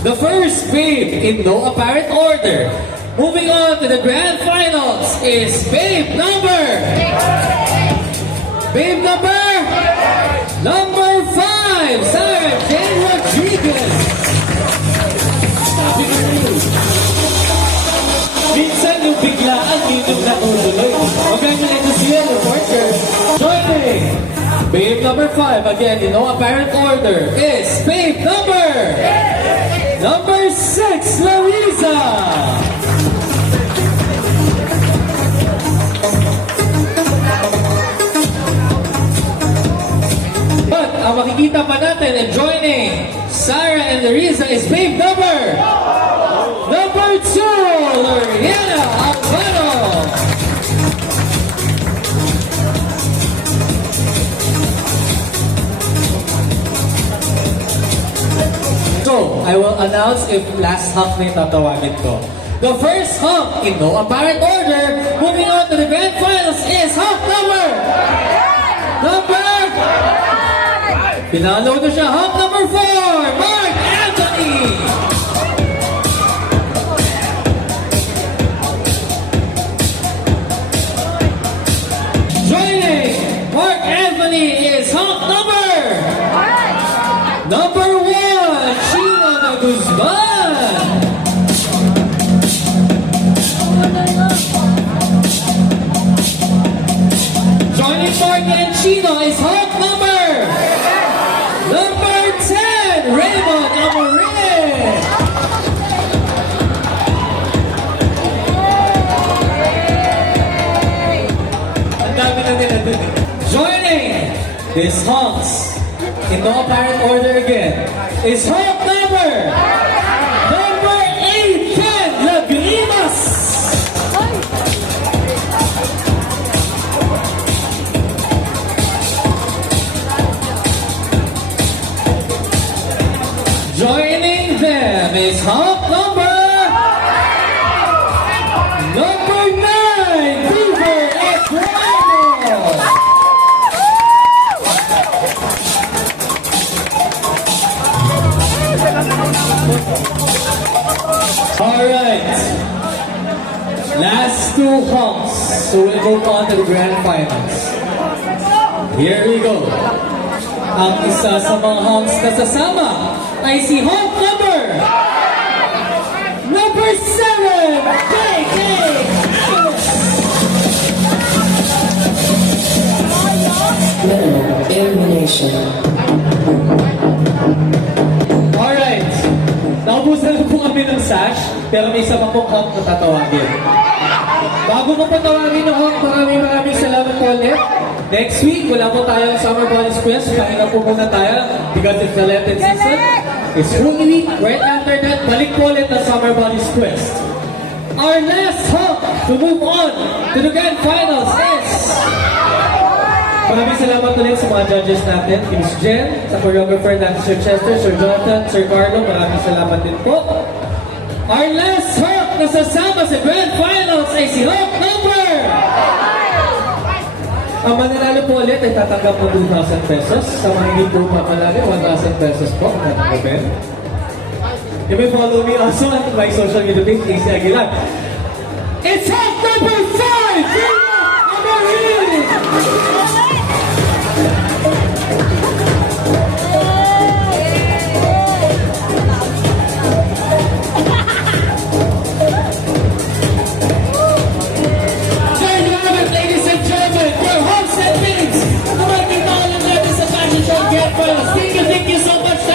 The first babe in no apparent order. Moving on to the grand finals is babe number 5, Sarah Jane Rodriguez. Minsan yung biglaan, yung natuloy. Congratulations to you, reporter. Joining babe number 5, again in no apparent order, is babe number 6, Larissa. But ang makikita pa natin and joining Sarah and Larissa is babe number 2, Loriana Albano. So, I will announce if last hump na yung tatawagin ko. The first hump in no apparent order, moving on to the grand finals, is hump number pinalo na siya, hump number 4, Mark Anthony. Joining Mark Anthony is hump number 1, Chino de Guzman. Joining Mark and Chino is hump number 10, Raymond Amorin. Ang dami na nila dun. Joining these humps in no apparent order again is hump number 8, Ken Lagrimas. Joining them is hump number 9, Beaver Ecuador. Alright, last 2 humps, so we'll go on to the grand finals. Here we go. Ang isa sa mga humps na sasama ay si hump number 7, JK Elimination. Alright, naubusan na po kami ng sash, pero may isa pa pong hump na tatawagin. Bago mo patawagin yung hump, maraming salamat po ulit. Next week, wala po tayong Summer Bodies Quest. Pahinga po muna tayo because it's the Lenten season. It's Holy Week. Right after that, balik po ulit na Summer Bodies Quest. Our last hump to move on to the grand finals is... Maraming salamat ulit sa mga judges natin. Miss Jen, sa choreographer natin, Sir Chester, Sir Jonathan, Sir Carlo. Maraming salamat din po. Our last hump na sasama sa grand finals ay si hump number... Ang mananalo po ulit ay tatanggap ng 2,000 pesos. Sa mga hindi po papalali, 1,000 pesos po. Natanggapin. You may follow me also on my social media page, AC Aguilar. It's hump number 5! Amarillo! Thank you so much.